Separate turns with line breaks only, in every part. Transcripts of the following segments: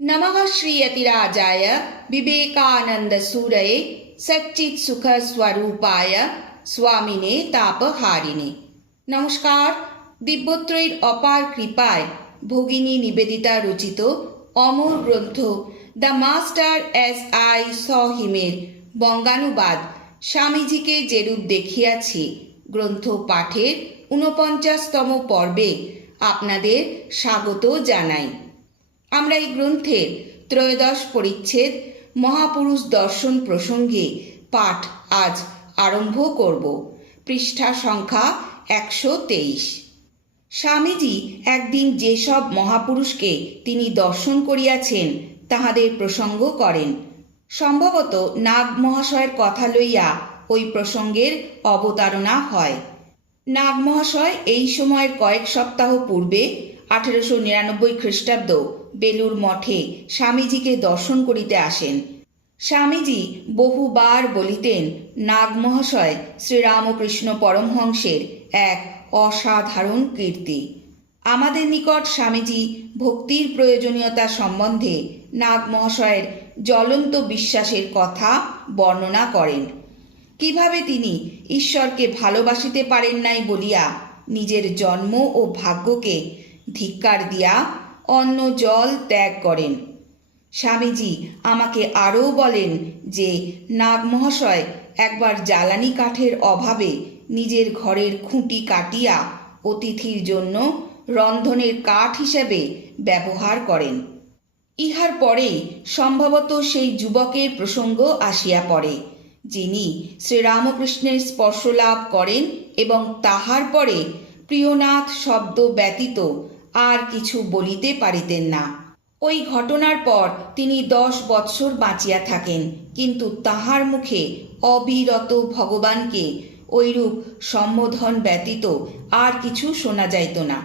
नमः श्रीयतिराजाय विवेकानन्दसूरये সচ্চিৎসুখস্বরূপায় স্বামিনে তাপহারিণে নমস্কার দিব্যত্রয়ীর অপার কৃপায় ভগিনী নিবেদিতা রচিত অমর গ্রন্থ the master as I saw হিমের বঙ্গানুবাদ স্বামীজিকে যেরূপ দেখিয়াছি গ্রন্থ পাঠের ঊনপঞ্চাশতম পর্বে আপনাদের স্বাগত জানাই আমরা এই গ্রন্থের ত্রয়োদশ পরিচ্ছেদ, মহাপুরুষ দর্শন প্রসঙ্গে পাঠ আজ আরম্ভ করব। পৃষ্ঠা সংখ্যা একশো তেইশ। স্বামীজি একদিন যেসব মহাপুরুষকে তিনি দর্শন করিয়াছেন, তাহাদের প্রসঙ্গ করেন। সম্ভবত নাগ মহাশয়ের কথা লইয়া ওই প্রসঙ্গের অবতারণা হয়। নাগ মহাশয় এই সময়ের কয়েক সপ্তাহ পূর্বে আঠেরোশো নিরানব্বই খ্রিস্টাব্দ বেলুর মঠে স্বামীজিকে দর্শন করিতে আসেন। স্বামীজি বহুবার বলিতেন, নাগ মহাশয়, শ্রীরামকৃষ্ণ পরমহংসের এক অসাধারণ কীর্তি। আমাদের নিকট স্বামীজি ভক্তির প্রয়োজনীয়তা সম্বন্ধে নাগ মহাশয়ের জ্বলন্ত বিশ্বাসের কথা বর্ণনা করেন। কীভাবে তিনি ঈশ্বরকে ভালোবাসিতে পারেন নাই বলিয়া নিজের জন্ম ও ভাগ্যকে ধিক্কার দিয়া অন্ন জল ত্যাগ করেন। স্বামীজি আমাকে আরও বলেন যে, নাগ মহাশয়, একবার জ্বালানি কাঠের অভাবে নিজের ঘরের খুঁটি কাটিয়া অতিথির জন্য রন্ধনের কাঠ হিসেবে ব্যবহার করেন। ইহার পরেই সম্ভবত সেই যুবকের প্রসঙ্গ আসিয়া পড়ে, যিনি শ্রীরামকৃষ্ণের স্পর্শ লাভ করেন এবং তাহার পরে প্রিয়নাথ শব্দ ব্যতীত আর কিছু বলিতে পারিতেন না। ওই ঘটনার পর তিনি দশ বৎসর বাঁচিয়া থাকেন, কিন্তু তাহার মুখে অবিরত ভগবানকে ঐরূপ সম্বোধন ব্যতীত আর কিছু শোনা যাইত না।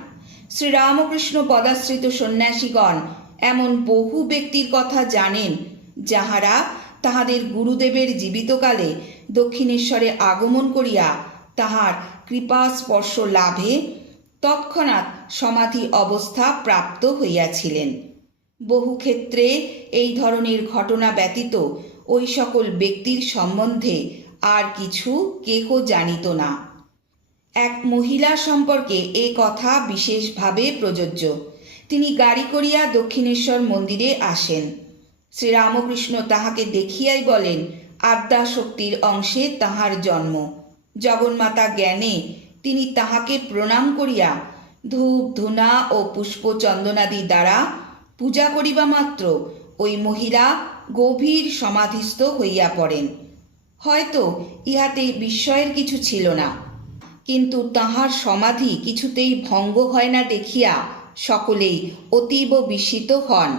শ্রীরামকৃষ্ণ পদাশ্রিত সন্ন্যাসীগণ এমন বহু ব্যক্তির কথা জানেন, যাহারা তাহাদের গুরুদেবের জীবিতকালে দক্ষিণেশ্বরে আগমন করিয়া তাহার কৃপা স্পর্শ লাভে তৎক্ষণাৎ সমাধি অবস্থা প্রাপ্ত হইয়াছিলেন। বহু ক্ষেত্রে এই ধরনের ঘটনা ব্যতীত ওই সকল ব্যক্তির সম্বন্ধে আর কিছু কেহ জানিত না। এক মহিলা সম্পর্কে এ কথা বিশেষভাবে প্রযোজ্য। তিনি গাড়ি করিয়া দক্ষিণেশ্বর মন্দিরে আসেন। শ্রীরামকৃষ্ণ তাহাকে দেখিয়াই বলেন আদ্যা শক্তির অংশে তাহার জন্ম। জগন্মাতা জ্ঞানে তিনি তাহাকে প্রণাম করিয়া ধূপ, ধুনা ও পুষ্প চন্দনাদি দ্বারা পূজা করিবা মাত্র। ওই মহিলা গভীর সমাধিস্থ হইয়া পড়েন। হয়তো ইহাতে বিস্ময়ের কিছু ছিল না। কিন্তু তাহার সমাধি কিছুতেই ভঙ্গ হয় না দেখিয়া সকলেই অতীব বিস্মিত হন।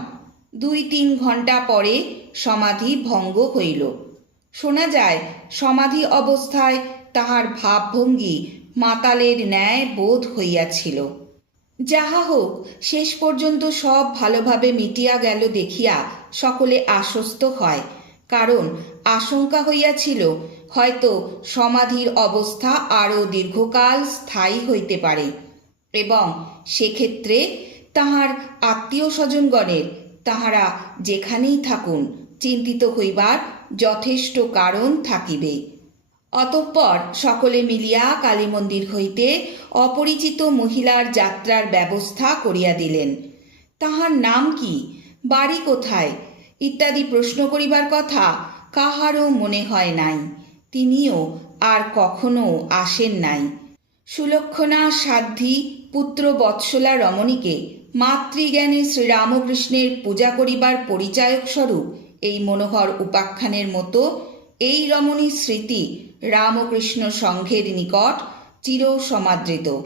দুই তিন ঘণ্টা পরে সমাধি ভঙ্গ হইল। শোনা যায়, সমাধি অবস্থায় তাহার ভাবভঙ্গি মাতালের ন্যায় বোধ হইয়াছিল। যাহা হোক, শেষ পর্যন্ত সব ভালোভাবে মিটিয়া গেল দেখিয়া সকলে আশ্বস্ত হয়, কারণ আশঙ্কা হইয়াছিল, হয়তো সমাধির অবস্থা আরও দীর্ঘকাল স্থায়ী হইতে পারে। এবং সেক্ষেত্রে তাহার আত্মীয় স্বজনগণের তাহারা যেখানেই থাকুন, চিন্তিত হইবার যথেষ্ট কারণ থাকিবে। অতঃপর সকলে মিলিয়া কালী মন্দির হইতে অপরিচিত মহিলার যাত্রার ব্যবস্থা করিয়া দিলেন। তাহার নাম কি? বাড়ি কোথায়? ইত্যাদি প্রশ্ন করিবার কথা কাহারও মনে হয় নাই। তিনিও আর কখনো আসেন নাই। সুলক্ষণা সাধ্বী পুত্র বৎসলা রমণীকে মাতৃজ্ঞানী শ্রীরামকৃষ্ণের পূজা করিবার পরিচায়ক স্বরূপ এই মনোহর উপাখ্যানের মতো এই রমণীর স্মৃতি রামকৃষ্ণ সংঘের নিকট চির সমাদৃত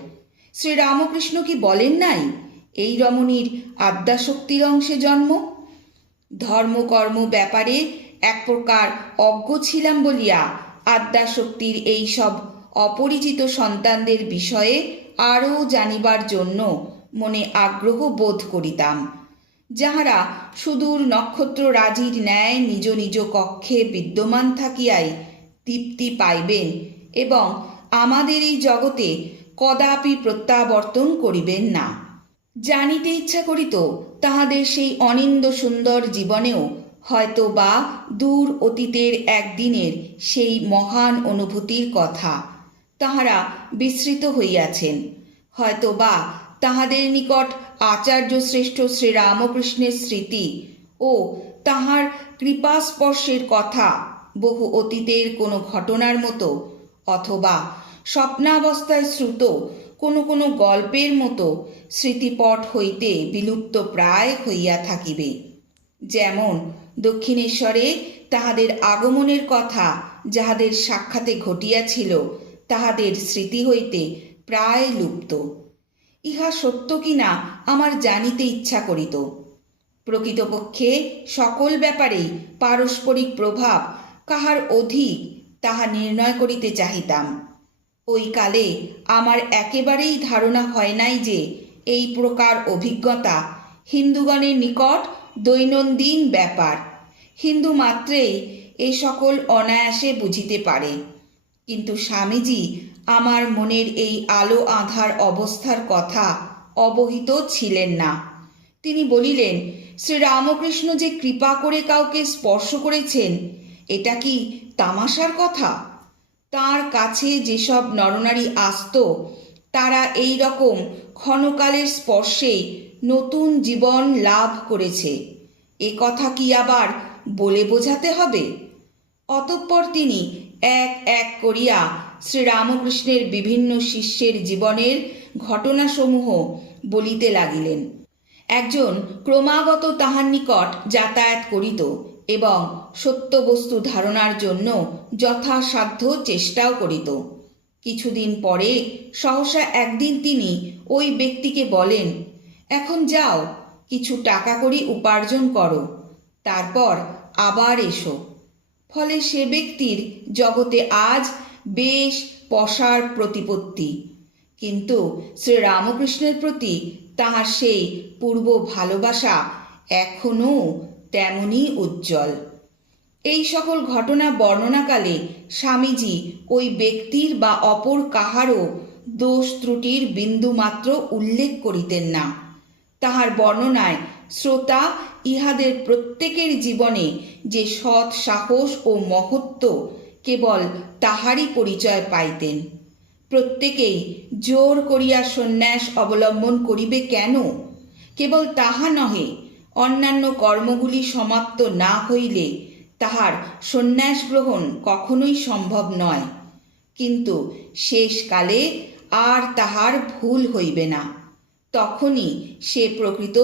শ্রীরামকৃষ্ণ কি বলেন নাই? এই রমণীর আদ্যাশক্তির অংশে জন্ম? ধর্মকর্ম ব্যাপারে এক প্রকার অজ্ঞ ছিলাম বলিয়া আদ্যাশক্তির এই সব অপরিচিত সন্তানদের বিষয়ে আরও জানিবার জন্য মনে আগ্রহ বোধ করিতাম। যাহারা সুদূর নক্ষত্র রাজির ন্যায় নিজ নিজ কক্ষে বিদ্যমান থাকিয়াই তৃপ্তি পাইবেন এবং আমাদের এই জগতে কদাপি প্রত্যাবর্তন করিবেন না। জানিতে ইচ্ছা করিত, তাহাদের সেই অনিন্দ সুন্দর জীবনেও হয়তো বা দূর অতীতের একদিনের সেই মহান অনুভূতির কথা তাহারা বিস্মৃত হইয়াছেন। হয়তো বা তাহাদের নিকট আচার্য শ্রেষ্ঠ শ্রীরামকৃষ্ণের স্মৃতি ও তাহার কৃপাস্পর্শের কথা বহু অতীতের কোনো ঘটনার মতো অথবা স্বপ্নাবস্থায় শ্রুত কোনো কোনো গল্পের মতো স্মৃতিপট হইতে বিলুপ্ত প্রায় হইয়া থাকিবে। যেমন, দক্ষিণেশ্বরে তাহাদের আগমনের কথা যাহাদের সাক্ষাতে ঘটিয়াছিল, তাহাদের স্মৃতি হইতে প্রায় লুপ্ত। ইহা সত্য কিনা আমার জানিতে ইচ্ছা করিত। প্রকৃতপক্ষে সকল ব্যাপারেই পারস্পরিক প্রভাব কাহার অধিক, তাহা নির্ণয় করিতে চাহিতাম। ওই কালে আমার একেবারেই ধারণা হয় নাই যে এই প্রকার অভিজ্ঞতা হিন্দুগণের নিকট দৈনন্দিন ব্যাপার। হিন্দু মাত্রেই এ সকল অনায়াসে বুঝিতে পারে। কিন্তু স্বামীজি আমার মনের এই আলো আধার অবস্থার কথা অবহিত ছিলেন না। তিনি বলিলেন, শ্রীরামকৃষ্ণ যে কৃপা করে কাউকে স্পর্শ করেছেন এটা কি তামাশার কথা? তার কাছে যেসব নরনারী আসত, তারা এই রকম ক্ষণকালের স্পর্শেই নতুন জীবন লাভ করেছে। এ কথা কি আবার বলে বোঝাতে হবে? অতঃপর তিনি এক এক করিয়া শ্রীরামকৃষ্ণের বিভিন্ন শিষ্যের জীবনের ঘটনাসমূহ বলিতে লাগিলেন। একজন ক্রমাগত তাহার নিকট যাতায়াত করিত এবং সত্য বস্তু ধারণার জন্য যথাসাধ্য চেষ্টাও করিত। কিছুদিন পরে সহসা একদিন তিনি ওই ব্যক্তিকে বলেন, এখন যাও, কিছু টাকা করি উপার্জন করো, তারপর আবার এসো। ফলে সে ব্যক্তির জগতে আজ বেশ পশার প্রতিপত্তি। কিন্তু শ্রীরামকৃষ্ণের প্রতি তাহার সেই পূর্ব ভালোবাসা এখনও তেমনই উজ্জ্বল। এই সকল ঘটনা বর্ণনাকালে স্বামীজি ওই ব্যক্তির বা অপর কাহারও দোষ ত্রুটির বিন্দুমাত্র উল্লেখ করিতেন না। তাহার বর্ণনায় শ্রোতা ইহাদের প্রত্যেকের জীবনে যে সৎ সাহস ও মহত্ব কেবল তাহারই পরিচয় পাইতেন। প্রত্যেকেই জোর করিয়া সন্ন্যাস অবলম্বন করিবে কেন? কেবল তাহা নহে অন্যান্য কর্মগুলি সমাপ্ত না হইলে তাহার সন্ন্যাস গ্রহণ কখনোই সম্ভব নয়। কিন্তু শেষকালে আর তাহার ভুল হইবে না। তখনই সে প্রকৃত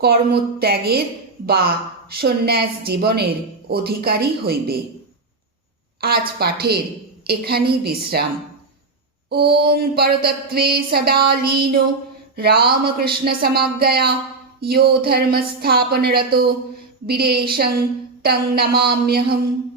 কর্মত্যাগের বা সন্ন্যাস জীবনের অধিকারী হইবে। আজ পাঠের এখানেই বিশ্রাম। ওং পরতত্ত্বে সদা লীন। রামকৃষ্ণ সমাজ্ঞয়া यो धर्मस्थापनरतो विदेशं तं તંગ